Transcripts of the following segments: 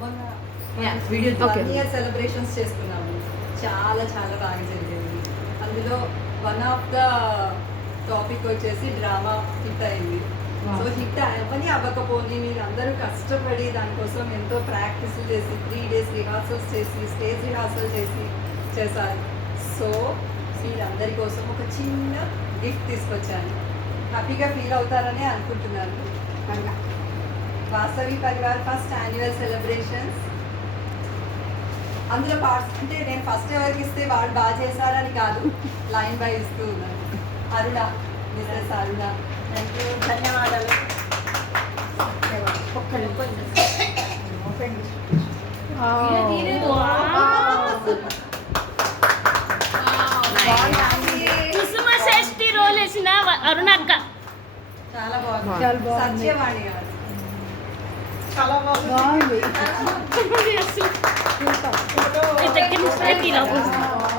Video 1 year celebrations చేసుకున్నాము. చాలా చాలా బాగా జరిగింది. అందులో వన్ ఆఫ్ ద టాపిక్ వచ్చేసి డ్రామా హిట్ అయింది. సో హిట్ అవ్వని అవ్వకపోని మీరు అందరూ కష్టపడి దానికోసం ఎంతో ప్రాక్టీస్ చేసి 3 days రిహార్సల్స్ చేసి స్టేజ్ రిహార్సల్ చేశారు. సో మీరందరి కోసం ఒక చిన్న గిఫ్ట్ తీసుకొచ్చాను. హ్యాపీగా ఫీల్ అవుతారని అనుకుంటున్నాను. Vasavi Parivar first annual celebrations. అందులో పార్ట్స్ అంటే నేను ఫస్ట్ ఎవరికి ఇస్తే వాళ్ళు బాగా చేశారని కాదు, లైన్ బై ఇస్తూ ఉన్నాను. అరుణ, మిస్సెస్ అరుణ, థ్యాంక్ యూ, ధన్యవాదాలు. కుసుమ శ్రేష్ఠి రోల్ వేసిన అరుణ అక్క చాలా బాగుంది. సత్యవాణి గారు చాలా బాగుంది.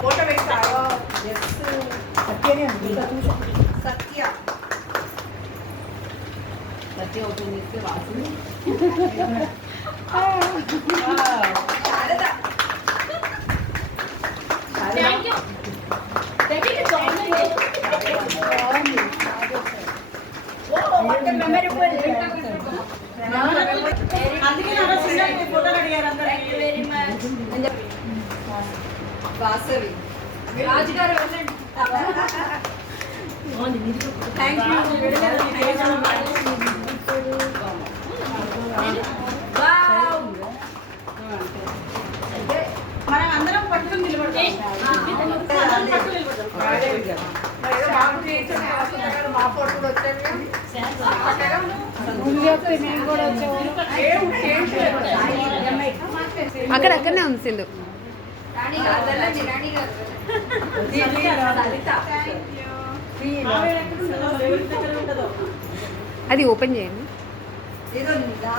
ఫోటో వేస్తారు. సత్య ఓపెన్ చేస్తే వాసు శారద. వాసవి రాజు గారు థ్యాంక్ యూ. మనం అందరం పట్టుకుని నిలబడతాం. మా ఫోటో కూడా వచ్చాయి. అక్కడనే ఉంది సింధు. అది ఓపెన్ చేయండి. ఏదో నా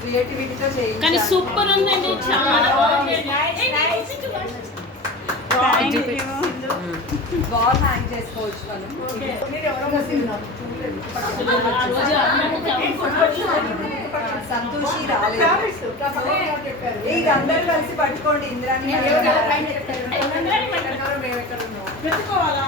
క్రియేటివిటీతో చేయండి. కానీ సూపర్ ఉందండి, చాలా బాల్ హ్యాంగ్ చేసుకోవచ్చు మనం. సంతోషి రాలేదు. ఇది అందరూ కలిసి పట్టుకోండి. ఇంద్రాణి పెట్టుకోవాలా?